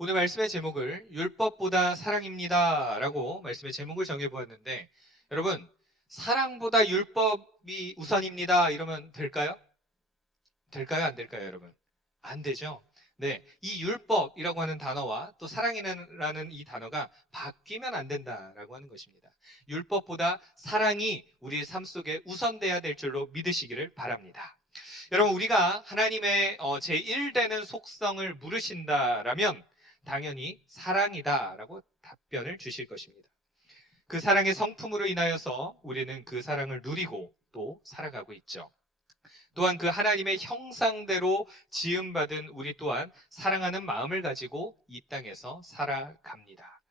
오늘 말씀의 제목을 율법보다 사랑입니다 라고 말씀의 제목을 정해보았는데, 여러분, 사랑보다 율법이 우선입니다 이러면 될까요? 될까요? 안 될까요, 여러분? 안 되죠? 네, 이 율법이라고 하는 단어와 또 사랑이라는 이 단어가 바뀌면 안 된다라고 하는 것입니다. 율법보다 사랑이 우리의 삶 속에 우선돼야 될 줄로 믿으시기를 바랍니다. 여러분, 우리가 하나님의 제1되는 속성을 물으신다라면 당연히 사랑이다라고 답변을 주실 것입니다. 그 사랑의 성품으로 인하여서 우리는 그 사랑을 누리고 또 살아가고 있죠. 또한 그 하나님의 형상대로 지음받은 우리 또한 사랑하는 마음을 가지고 이 땅에서 살아갑니다.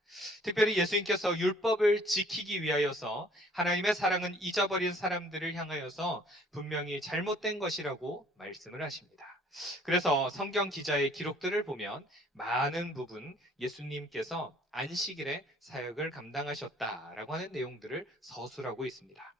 특별히 예수님께서 율법을 지키기 위하여서 하나님의 사랑은 잊어버린 사람들을 향하여서 분명히 잘못된 것이라고 말씀을 하십니다. 그래서 성경 기자의 기록들을 보면 많은 부분 예수님께서 안식일에 사역을 감당하셨다라고 하는 내용들을 서술하고 있습니다.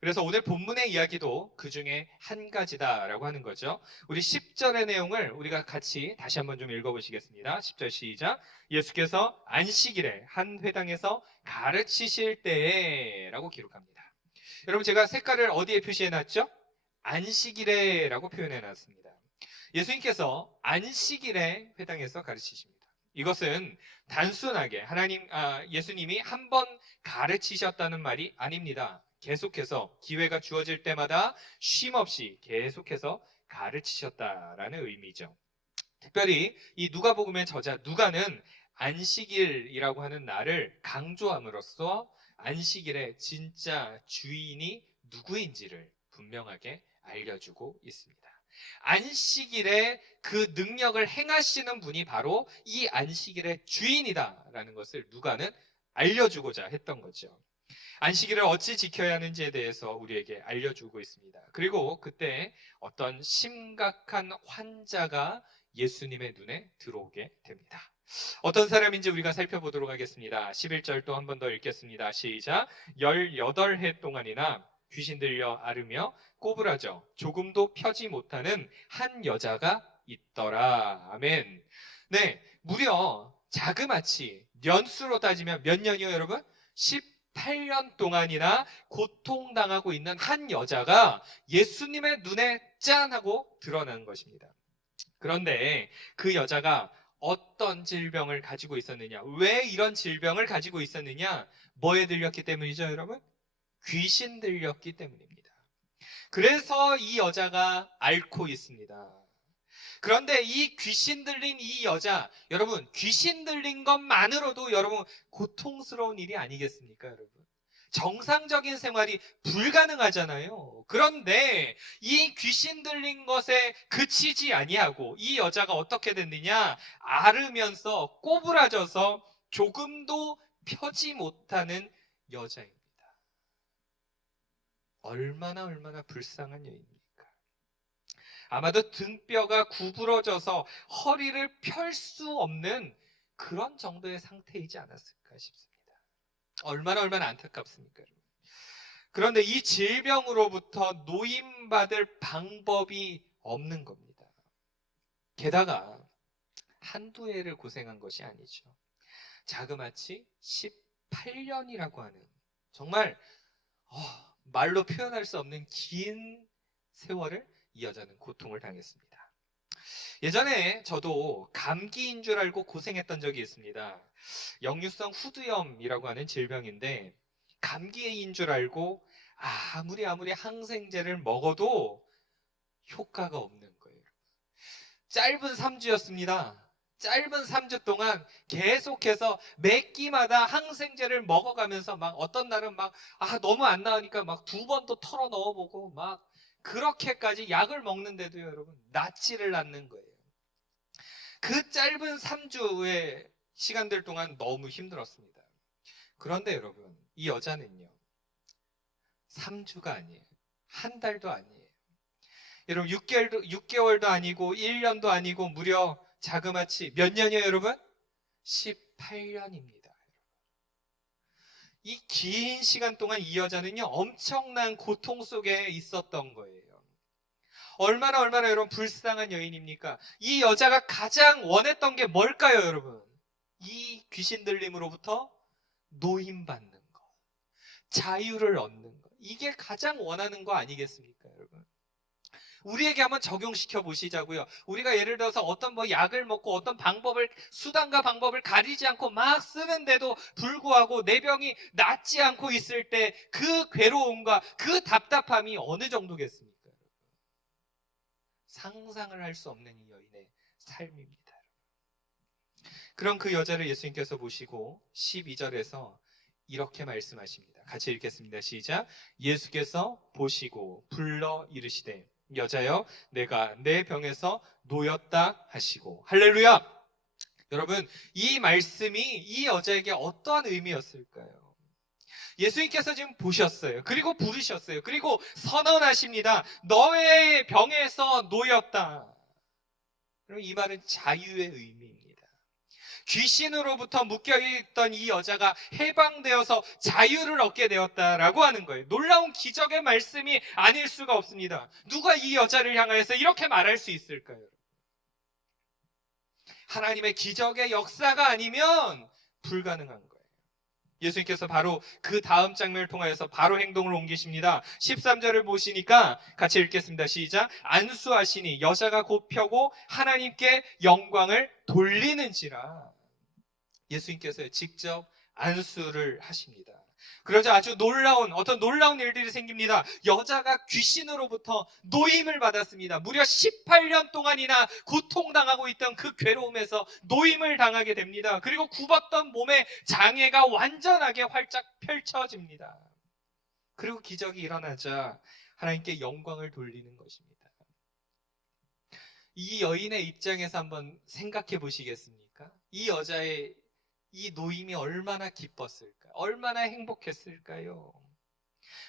그래서 오늘 본문의 이야기도 그 중에 한 가지다라고 하는 거죠. 우리 10절의 내용을 우리가 같이 다시 한번 좀 읽어보시겠습니다. 10절 시작. 예수께서 안식일에 한 회당에서 가르치실 때에 라고 기록합니다. 여러분, 제가 색깔을 어디에 표시해놨죠? 안식일에라고 표현해놨습니다. 예수님께서 안식일에 회당에서 가르치십니다. 이것은 단순하게 예수님이 한 번 가르치셨다는 말이 아닙니다. 계속해서 기회가 주어질 때마다 쉼없이 계속해서 가르치셨다라는 의미죠. 특별히 이 누가복음의 저자 누가는 안식일이라고 하는 날을 강조함으로써 안식일의 진짜 주인이 누구인지를 분명하게 알려주고 있습니다. 안식일에 그 능력을 행하시는 분이 바로 이 안식일의 주인이다라는 것을 누가는 알려주고자 했던 거죠. 안식일을 어찌 지켜야 하는지에 대해서 우리에게 알려주고 있습니다. 그리고 그때 어떤 심각한 환자가 예수님의 눈에 들어오게 됩니다. 어떤 사람인지 우리가 살펴보도록 하겠습니다. 11절 또 한 번 더 읽겠습니다. 시작. 18해 동안이나 귀신 들려 앓으며 꼬부라져 조금도 펴지 못하는 한 여자가 있더라. 아멘. 네, 무려 자그마치 연수로 따지면 몇 년이요, 여러분? 18년 동안이나 고통당하고 있는 한 여자가 예수님의 눈에 짠 하고 드러난 것입니다. 그런데 그 여자가 어떤 질병을 가지고 있었느냐? 왜 이런 질병을 가지고 있었느냐? 뭐에 들렸기 때문이죠, 여러분? 귀신 들렸기 때문입니다. 그래서 이 여자가 앓고 있습니다. 그런데 이 귀신 들린 이 여자, 여러분, 귀신 들린 것만으로도 여러분 고통스러운 일이 아니겠습니까, 여러분? 정상적인 생활이 불가능하잖아요. 그런데 이 귀신 들린 것에 그치지 아니하고 이 여자가 어떻게 됐느냐? 앓으면서 꼬부라져서 조금도 펴지 못하는 여자입니다. 얼마나 불쌍한 여인입니까? 아마도 등뼈가 구부러져서 허리를 펼 수 없는 그런 정도의 상태이지 않았을까 싶습니다. 얼마나 안타깝습니까, 여러분? 그런데 이 질병으로부터 노임받을 방법이 없는 겁니다. 게다가 한두 해를 고생한 것이 아니죠. 자그마치 18년이라고 하는 정말 말로 표현할 수 없는 긴 세월을 이 여자는 고통을 당했습니다. 예전에 저도 감기인 줄 알고 고생했던 적이 있습니다. 역류성 후두염이라고 하는 질병인데 감기인 줄 알고 아무리 항생제를 먹어도 효과가 없는 거예요. 짧은 3주였습니다. 짧은 3주 동안 계속해서 매 끼마다 항생제를 먹어가면서 막 어떤 날은 막 너무 안 나으니까 막 두 번 또 털어 넣어보고 막 그렇게까지 약을 먹는데도 여러분 낫지를 않는 거예요. 그 짧은 3주의 시간들 동안 너무 힘들었습니다. 그런데 여러분, 이 여자는요, 3주가 아니에요. 한 달도 아니에요. 여러분, 6개월도 아니고, 1년도 아니고, 무려 자그마치 몇 년이에요, 여러분? 18년입니다. 이 긴 시간 동안 이 여자는요, 엄청난 고통 속에 있었던 거예요. 얼마나 여러분 불쌍한 여인입니까? 이 여자가 가장 원했던 게 뭘까요, 여러분? 이 귀신 들림으로부터 노임받는 것, 자유를 얻는 것. 이게 가장 원하는 거 아니겠습니까, 여러분? 우리에게 한번 적용시켜 보시자고요. 우리가 예를 들어서 어떤 약을 먹고 어떤 수단과 방법을 가리지 않고 막 쓰는데도 불구하고 내 병이 낫지 않고 있을 때 그 괴로움과 그 답답함이 어느 정도겠습니까? 상상을 할 수 없는 이 여인의 삶입니다. 그런 그 여자를 예수님께서 보시고 12절에서 이렇게 말씀하십니다. 같이 읽겠습니다. 시작. 예수께서 보시고 불러 이르시되 여자여 내가 내 병에서 놓였다 하시고. 할렐루야. 여러분, 이 말씀이 이 여자에게 어떠한 의미였을까요? 예수님께서 지금 보셨어요. 그리고 부르셨어요. 그리고 선언하십니다. 너의 병에서 놓였다. 그럼 이 말은 자유의 의미입니다. 귀신으로부터 묶여있던 이 여자가 해방되어서 자유를 얻게 되었다라고 하는 거예요. 놀라운 기적의 말씀이 아닐 수가 없습니다. 누가 이 여자를 향하여서 이렇게 말할 수 있을까요? 하나님의 기적의 역사가 아니면 불가능한 거예요. 예수님께서 바로 그 다음 장면을 통하여서 바로 행동을 옮기십니다. 13절을 보시니까 같이 읽겠습니다. 시작. 안수하시니 여자가 곧 펴고 하나님께 영광을 돌리는지라. 예수님께서 직접 안수를 하십니다. 그러자 아주 놀라운 일들이 생깁니다. 여자가 귀신으로부터 노임을 받았습니다. 무려 18년 동안이나 고통당하고 있던 그 괴로움에서 노임을 당하게 됩니다. 그리고 굽었던 몸의 장애가 완전하게 활짝 펼쳐집니다. 그리고 기적이 일어나자 하나님께 영광을 돌리는 것입니다. 이 여인의 입장에서 한번 생각해 보시겠습니까? 이 여자의 이 노임이 얼마나 기뻤을까요? 얼마나 행복했을까요?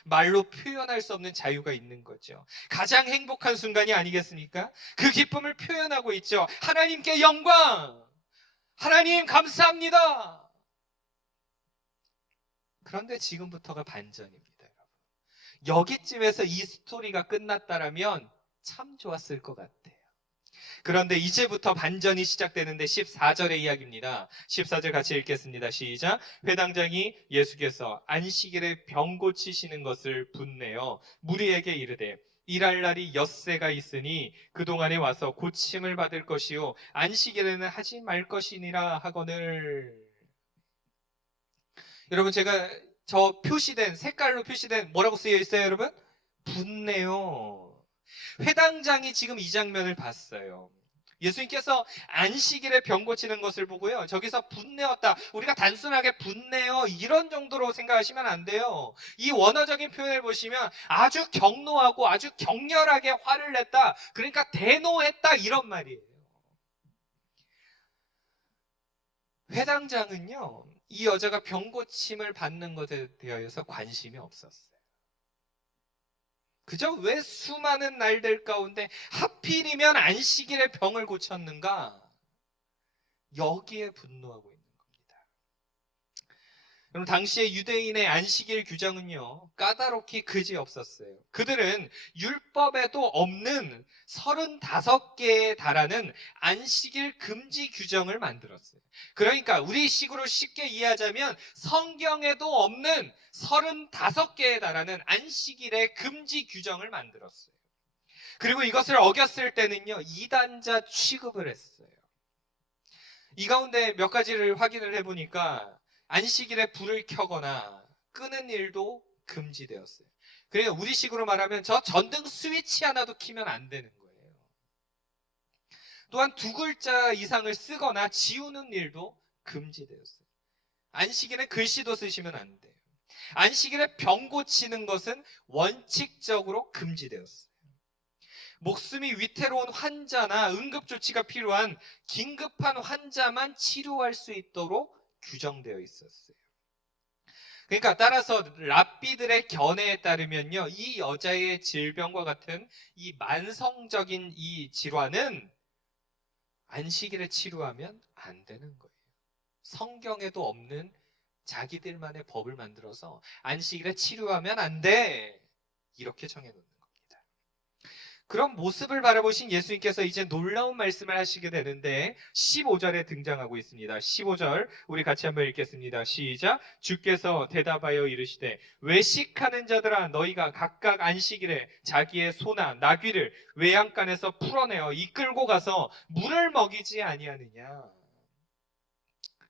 말로 표현할 수 없는 자유가 있는 거죠. 가장 행복한 순간이 아니겠습니까? 그 기쁨을 표현하고 있죠. 하나님께 영광! 하나님 감사합니다! 그런데 지금부터가 반전입니다, 여러분. 여기쯤에서 이 스토리가 끝났다라면 참 좋았을 것 같아요. 그런데 이제부터 반전이 시작되는데 14절의 이야기입니다. 14절 같이 읽겠습니다. 시작. 회당장이 예수께서 안식일에 병 고치시는 것을 분내어 무리에게 이르되 일할 날이 엿새가 있으니 그동안에 와서 고침을 받을 것이요 안식일에는 하지 말 것이니라 하거늘. 여러분, 제가 색깔로 표시된 뭐라고 쓰여 있어요, 여러분? 분내요. 회당장이 지금 이 장면을 봤어요. 예수님께서 안식일에 병 고치는 것을 보고요, 저기서 분내었다, 우리가 단순하게 분내어 이런 정도로 생각하시면 안 돼요. 이 원어적인 표현을 보시면 아주 격노하고 아주 격렬하게 화를 냈다, 그러니까 대노했다, 이런 말이에요. 회당장은요, 이 여자가 병 고침을 받는 것에 대하여서 관심이 없었어요. 그저 왜 수많은 날들 가운데 하필이면 안식일에 병을 고쳤는가? 여기에 분노하고 있는 겁니다. 그럼 당시에 유대인의 안식일 규정은요, 까다롭기 그지없었어요. 그들은 율법에도 없는 35개에 달하는 안식일 금지 규정을 만들었어요. 그러니까 우리식으로 쉽게 이해하자면 성경에도 없는 35개에 달하는 안식일의 금지 규정을 만들었어요. 그리고 이것을 어겼을 때는요, 이단자 취급을 했어요. 이 가운데 몇 가지를 확인을 해보니까 안식일에 불을 켜거나 끄는 일도 금지되었어요. 그러니까 우리식으로 말하면 저 전등 스위치 하나도 켜면 안 되는 거예요. 또한 2글자 이상을 쓰거나 지우는 일도 금지되었어요. 안식일에 글씨도 쓰시면 안 돼요. 안식일에 병 고치는 것은 원칙적으로 금지되었어요. 목숨이 위태로운 환자나 응급조치가 필요한 긴급한 환자만 치료할 수 있도록 규정되어 있었어요. 그러니까 따라서 랍비들의 견해에 따르면요, 이 여자의 질병과 같은 이 만성적인 이 질환은 안식일에 치료하면 안 되는 거예요. 성경에도 없는 자기들만의 법을 만들어서 안식일에 치료하면 안 돼, 이렇게 정해놓는 겁니다. 그런 모습을 바라보신 예수님께서 이제 놀라운 말씀을 하시게 되는데 15절에 등장하고 있습니다. 15절 우리 같이 한번 읽겠습니다. 시작. 주께서 대답하여 이르시되 외식하는 자들아 너희가 각각 안식일에 자기의 소나 나귀를 외양간에서 풀어내어 이끌고 가서 물을 먹이지 아니하느냐.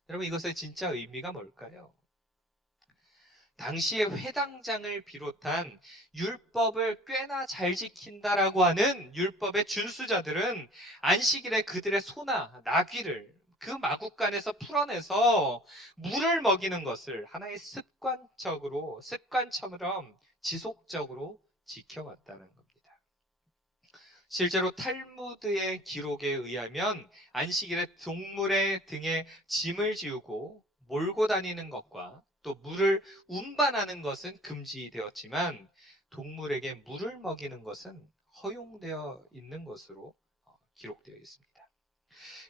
여러분 이것의 진짜 의미가 뭘까요? 당시의 회당장을 비롯한 율법을 꽤나 잘 지킨다라고 하는 율법의 준수자들은 안식일에 그들의 소나 나귀를 그 마구간에서 풀어내서 물을 먹이는 것을 하나의 습관처럼 지속적으로 지켜왔다는 겁니다. 실제로 탈무드의 기록에 의하면 안식일에 동물의 등에 짐을 지우고 몰고 다니는 것과 또 물을 운반하는 것은 금지되었지만 동물에게 물을 먹이는 것은 허용되어 있는 것으로 기록되어 있습니다.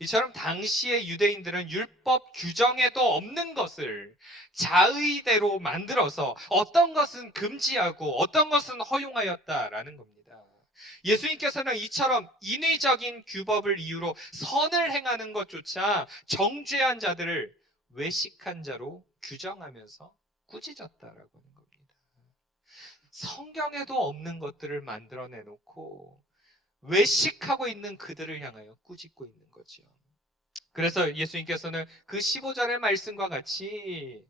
이처럼 당시의 유대인들은 율법 규정에도 없는 것을 자의대로 만들어서 어떤 것은 금지하고 어떤 것은 허용하였다라는 겁니다. 예수님께서는 이처럼 인위적인 규법을 이유로 선을 행하는 것조차 정죄한 자들을 외식한 자로 규정하면서 꾸짖었다라고 하는 겁니다. 성경에도 없는 것들을 만들어내놓고 외식하고 있는 그들을 향하여 꾸짖고 있는 거죠. 그래서 예수님께서는 그 15절의 말씀과 같이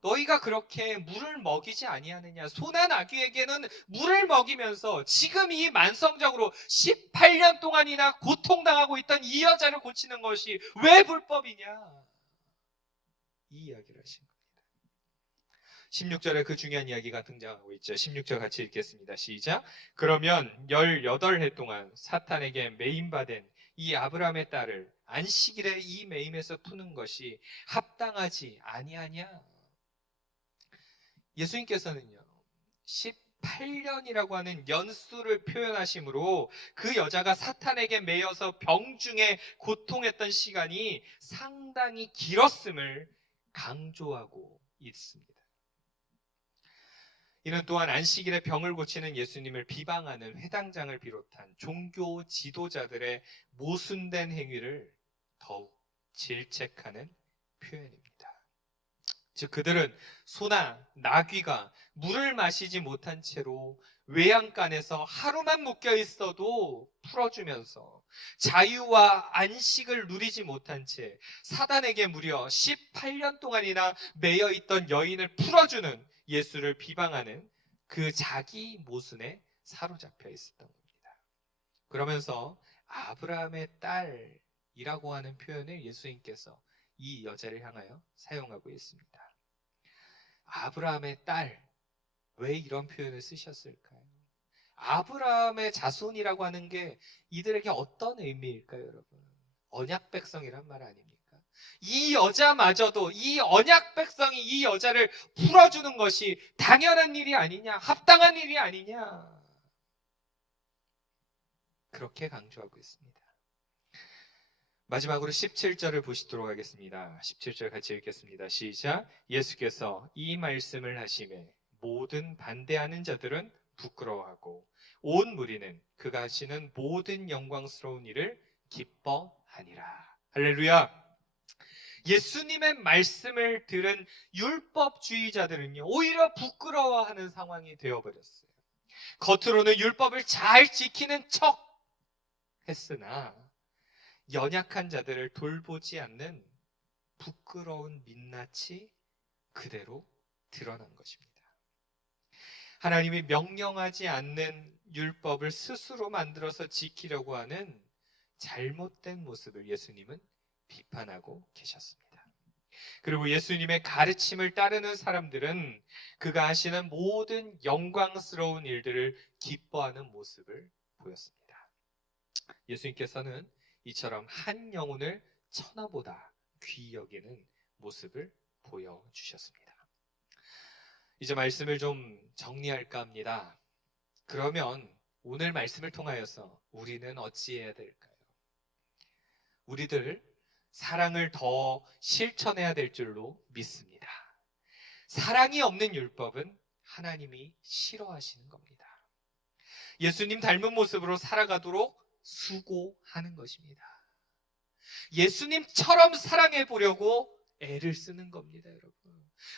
너희가 그렇게 물을 먹이지 아니하느냐, 소나 나귀에게는 물을 먹이면서 지금 이 만성적으로 18년 동안이나 고통당하고 있던 이 여자를 고치는 것이 왜 불법이냐, 이 이야기를 하신 겁니다. 16절에 그 중요한 이야기가 등장하고 있죠. 16절 같이 읽겠습니다. 시작. 그러면 18해 동안 사탄에게 매임받은 이 아브라함의 딸을 안식일에 이 매임에서 푸는 것이 합당하지 아니하냐. 예수님께서는요 18년이라고 하는 연수를 표현하심으로 그 여자가 사탄에게 매여서 병중에 고통했던 시간이 상당히 길었음을 강조하고 있습니다. 이는 또한 안식일에 병을 고치는 예수님을 비방하는 회당장을 비롯한 종교 지도자들의 모순된 행위를 더욱 질책하는 표현입니다. 즉 그들은 소나 나귀가 물을 마시지 못한 채로 외양간에서 하루만 묶여 있어도 풀어주면서 자유와 안식을 누리지 못한 채 사단에게 무려 18년 동안이나 매여 있던 여인을 풀어주는 예수를 비방하는 그 자기 모순에 사로잡혀 있었던 겁니다. 그러면서 아브라함의 딸이라고 하는 표현을 예수님께서 이 여자를 향하여 사용하고 있습니다. 아브라함의 딸, 왜 이런 표현을 쓰셨을까요? 아브라함의 자손이라고 하는 게 이들에게 어떤 의미일까요, 여러분? 언약 백성이란 말 아닙니까? 이 여자마저도 이 언약 백성이 이 여자를 풀어주는 것이 당연한 일이 아니냐, 합당한 일이 아니냐, 그렇게 강조하고 있습니다. 마지막으로 17절을 보시도록 하겠습니다. 17절 같이 읽겠습니다. 시작. 예수께서 이 말씀을 하시매 모든 반대하는 자들은 부끄러워하고 온 무리는 그가 하시는 모든 영광스러운 일을 기뻐하니라. 할렐루야. 예수님의 말씀을 들은 율법주의자들은요 오히려 부끄러워하는 상황이 되어버렸어요. 겉으로는 율법을 잘 지키는 척 했으나 연약한 자들을 돌보지 않는 부끄러운 민낯이 그대로 드러난 것입니다. 하나님이 명령하지 않는 율법을 스스로 만들어서 지키려고 하는 잘못된 모습을 예수님은 비판하고 계셨습니다. 그리고 예수님의 가르침을 따르는 사람들은 그가 하시는 모든 영광스러운 일들을 기뻐하는 모습을 보였습니다. 예수님께서는 이처럼 한 영혼을 천하보다 귀히 여기는 모습을 보여주셨습니다. 이제 말씀을 좀 정리할까 합니다. 그러면 오늘 말씀을 통하여서 우리는 어찌해야 될까요? 우리들 사랑을 더 실천해야 될 줄로 믿습니다. 사랑이 없는 율법은 하나님이 싫어하시는 겁니다. 예수님 닮은 모습으로 살아가도록 수고하는 것입니다. 예수님처럼 사랑해 보려고 애를 쓰는 겁니다, 여러분.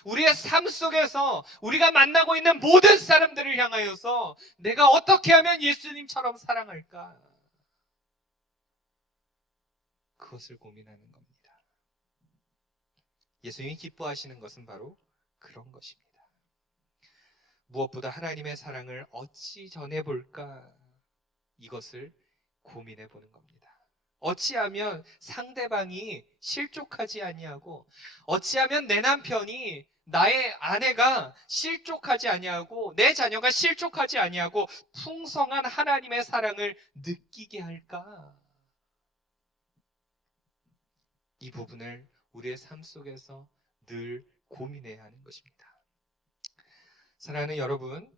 우리의 삶 속에서 우리가 만나고 있는 모든 사람들을 향하여서 내가 어떻게 하면 예수님처럼 사랑할까? 그것을 고민하는 겁니다. 예수님이 기뻐하시는 것은 바로 그런 것입니다. 무엇보다 하나님의 사랑을 어찌 전해볼까? 이것을 고민해 보는 겁니다. 어찌하면 상대방이 실족하지 아니하고, 어찌하면 내 남편이, 나의 아내가 실족하지 아니하고, 내 자녀가 실족하지 아니하고 풍성한 하나님의 사랑을 느끼게 할까? 이 부분을 우리의 삶 속에서 늘 고민해야 하는 것입니다. 사랑하는 여러분,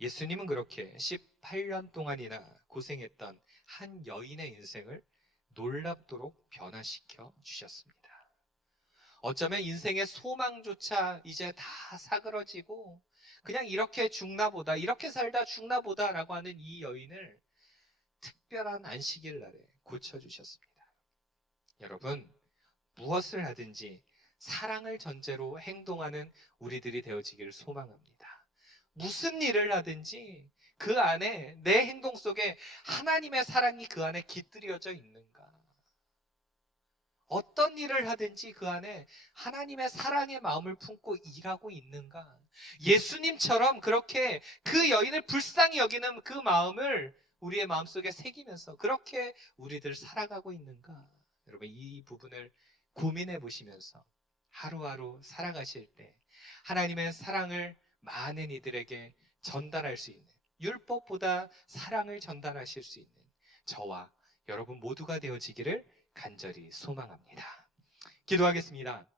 예수님은 그렇게 18년 동안이나 고생했던 한 여인의 인생을 놀랍도록 변화시켜 주셨습니다. 어쩌면 인생의 소망조차 이제 다 사그러지고 그냥 이렇게 죽나 보다, 이렇게 살다 죽나 보다라고 하는 이 여인을 특별한 안식일 날에 고쳐주셨습니다. 여러분, 무엇을 하든지 사랑을 전제로 행동하는 우리들이 되어지기를 소망합니다. 무슨 일을 하든지 그 안에, 내 행동 속에 하나님의 사랑이 그 안에 깃들여져 있는가? 어떤 일을 하든지 그 안에 하나님의 사랑의 마음을 품고 일하고 있는가? 예수님처럼 그렇게 그 여인을 불쌍히 여기는 그 마음을 우리의 마음속에 새기면서 그렇게 우리들 살아가고 있는가? 여러분, 이 부분을 고민해 보시면서 하루하루 살아가실 때 하나님의 사랑을 많은 이들에게 전달할 수 있는, 율법보다 사랑을 전달하실 수 있는 저와 여러분 모두가 되어지기를 간절히 소망합니다. 기도하겠습니다.